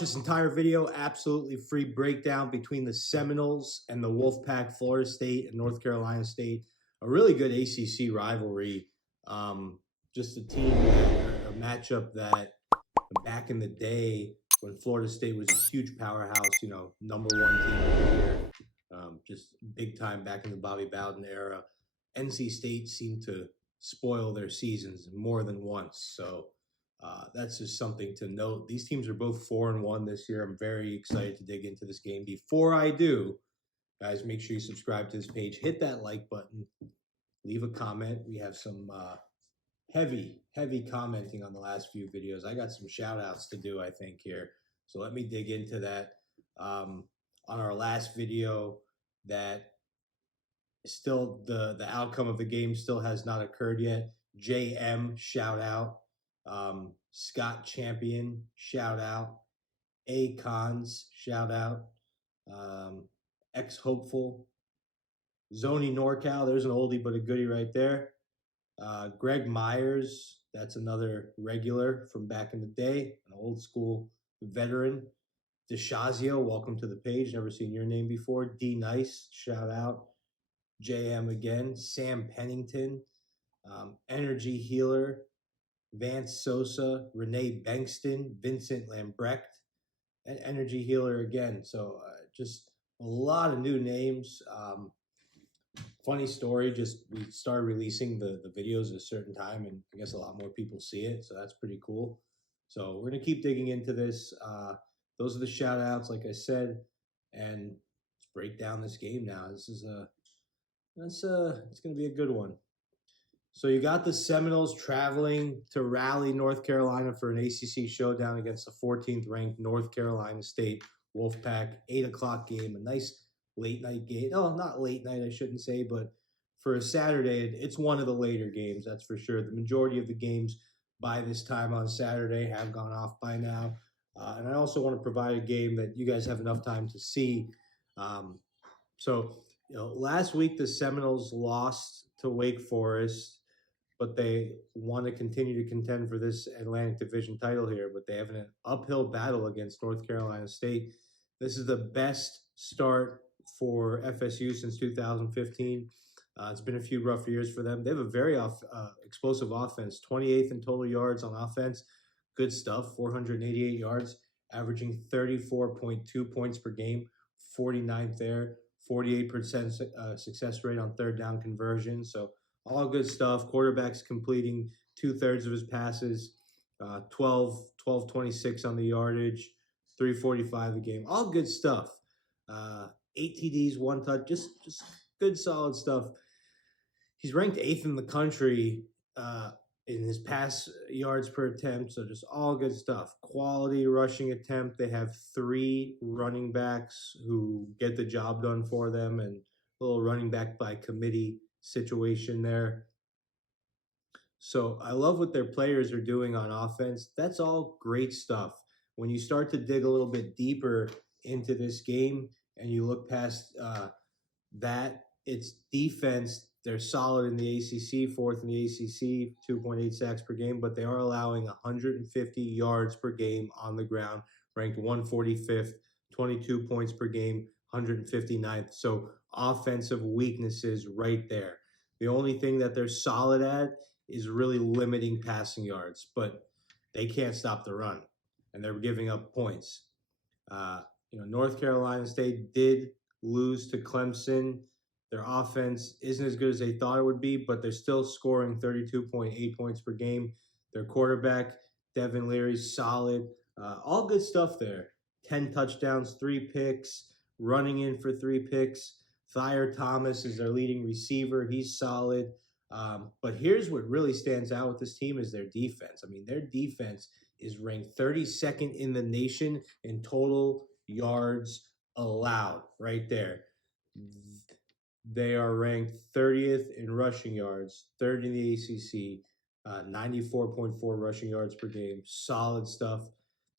watch this entire video, absolutely free breakdown between the Seminoles and the Wolfpack, Florida State and North Carolina State. A really good ACC rivalry. Just a team, a matchup that back in the day when Florida State was a huge powerhouse, #1 team of the year, just big time back in the Bobby Bowden era. NC State seemed to spoil their seasons more than once. So that's just something to note. These teams are both 4-1 this year. I'm very excited to dig into this game. Before I do, guys, make sure you subscribe to this page. Hit that like button. Leave a comment. We have some heavy commenting on the last few videos. I got some shout outs to do, I think, here. So let me dig into that. On our last video, that still the outcome of the game still has not occurred yet. JM, shout out. Scott Champion, shout out. A-Cons, shout out. Ex-Hopeful. Zony NorCal, there's an oldie but a goodie right there. Greg Myers, that's another regular from back in the day, an old school veteran. DeShazio, welcome to the page. Never seen your name before. D Nice, shout out. JM again. Sam Pennington, Energy Healer, Vance Sosa, Renee Bankston, Vincent Lambrecht, and Energy Healer again. So just a lot of new names. Funny story, just we started releasing the videos at a certain time, and I guess a lot more people see it, so that's pretty cool. So we're going to keep digging into this. Those are the shout outs, like I said, and let's break down this game now. This is it's going to be a good one. So you got the Seminoles traveling to Raleigh, North Carolina for an ACC showdown against the 14th ranked North Carolina State Wolfpack. 8 o'clock game, a nice late night game. No, not late night, I shouldn't say, but for a Saturday, it's one of the later games, that's for sure. The majority of the games by this time on Saturday have gone off by now. And I also want to provide a game that you guys have enough time to see. Last week the Seminoles lost to Wake Forest, but they want to continue to contend for this Atlantic Division title here, but they have an uphill battle against North Carolina State. This is the best start for FSU since 2015. It's been a few rough years for them. They have a very explosive offense, 28th in total yards on offense. Good stuff, 488 yards, averaging 34.2 points per game, 49th there, 48% success rate on third down conversion. So all good stuff. Quarterback's completing 2/3 of his passes, 12-26 on the yardage, 345 a game. All good stuff. 8 TDs, 1 touch, just good solid stuff. He's ranked 8th in the country in his pass yards per attempt, so just all good stuff. Quality rushing attempt. They have 3 running backs who get the job done for them, and a little running back by committee situation there. So I love what their players are doing on offense. That's all great stuff. When you start to dig a little bit deeper into this game and you look past that, it's defense. They're solid in the ACC, 4th in the ACC, 2.8 sacks per game, but they are allowing 150 yards per game on the ground, ranked 145th, 22 points per game, 159th. So offensive weaknesses right there. The only thing that they're solid at is really limiting passing yards, but they can't stop the run, and they're giving up points. North Carolina State did lose to Clemson. Their offense isn't as good as they thought it would be, but they're still scoring 32.8 points per game. Their quarterback, Devin Leary's solid. All good stuff there. 10 touchdowns, 3 picks, running in for 3 picks. Thayer Thomas is their leading receiver. He's solid. But here's what really stands out with this team is their defense. I mean, their defense is ranked 32nd in the nation in total yards allowed right there. They are ranked 30th in rushing yards, 3rd in the ACC, 94.4 rushing yards per game. Solid stuff.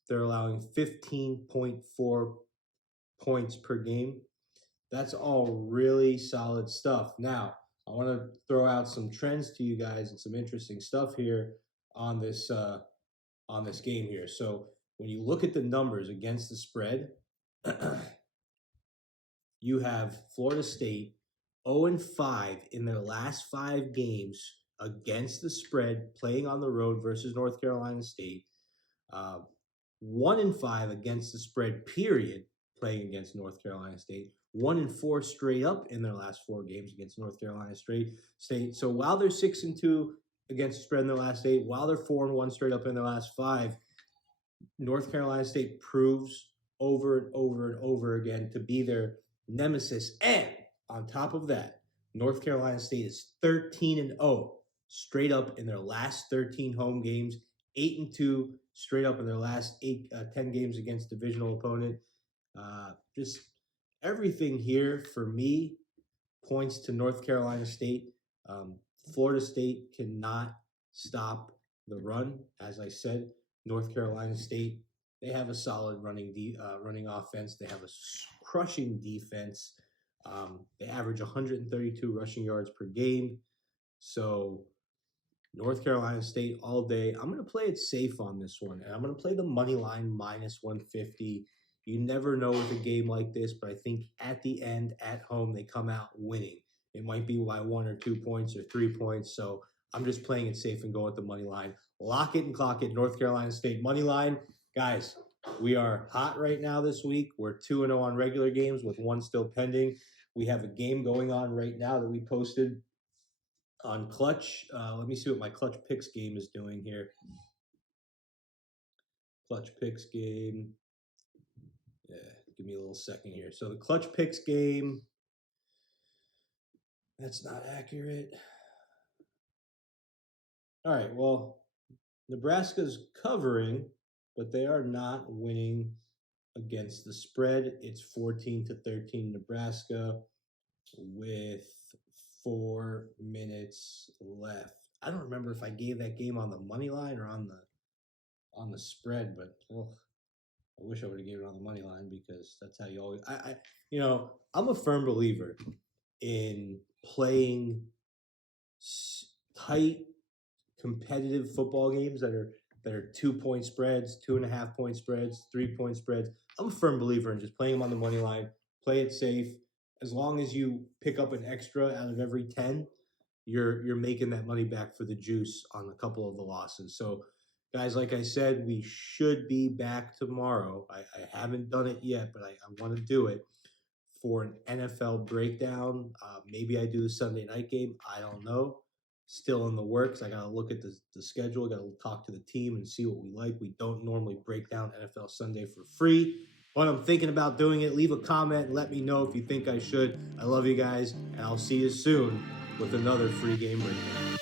They're allowing 15.4 points per game. That's all really solid stuff. Now, I want to throw out some trends to you guys and some interesting stuff here on this game here. So when you look at the numbers against the spread, you have Florida State 0-5 in their last 5 games against the spread, playing on the road versus North Carolina State. 1-5 against the spread, period, playing against North Carolina State. 1-4 straight up in their last 4 games against North Carolina State. So while they're 6-2 against the spread in their last 8, while they're 4-1 straight up in their last 5, North Carolina State proves over and over and over again to be their nemesis. And on top of that, North Carolina State is 13-0 straight up in their last 13 home games, 8-2 straight up in their last 10 games against divisional opponent. Just everything here for me points to North Carolina State. Florida State cannot stop the run. As I said, North Carolina State, they have a solid running offense. They have a crushing defense. They average 132 rushing yards per game. So North Carolina State all day. I'm going to play it safe on this one, and I'm going to play the money line minus 150. You never know with a game like this, but I think at the end, at home, they come out winning. It might be by 1 or 2 points or 3 points. So I'm just playing it safe and go with the money line. Lock it and clock it. North Carolina State money line. Guys, we are hot right now this week. We're 2-0 on regular games with 1 still pending. We have a game going on right now that we posted on Clutch. Let me see what my Clutch Picks game is doing here. Clutch Picks game. Yeah, give me a little second here. So the Clutch Picks game, that's not accurate. All right, well, Nebraska's covering, but they are not winning against the spread. It's 14-13 Nebraska with 4 minutes left. I don't remember if I gave that game on the money line or on the spread, but I wish I would have given it on the money line because that's how you always. I'm a firm believer in playing tight, competitive football games that are 2-point spreads, 2.5-point spreads, 3-point spreads. I'm a firm believer in just playing them on the money line. Play it safe. As long as you pick up an extra out of every 10, you're making that money back for the juice on a couple of the losses. So, guys, like I said, we should be back tomorrow. I haven't done it yet, but I want to do it for an NFL breakdown. Maybe I do the Sunday night game. I don't know. Still in the works. I got to look at the schedule. Got to talk to the team and see what we like. We don't normally break down NFL Sunday for free, but I'm thinking about doing it. Leave a comment and let me know if you think I should. I love you guys, and I'll see you soon with another free game breakdown.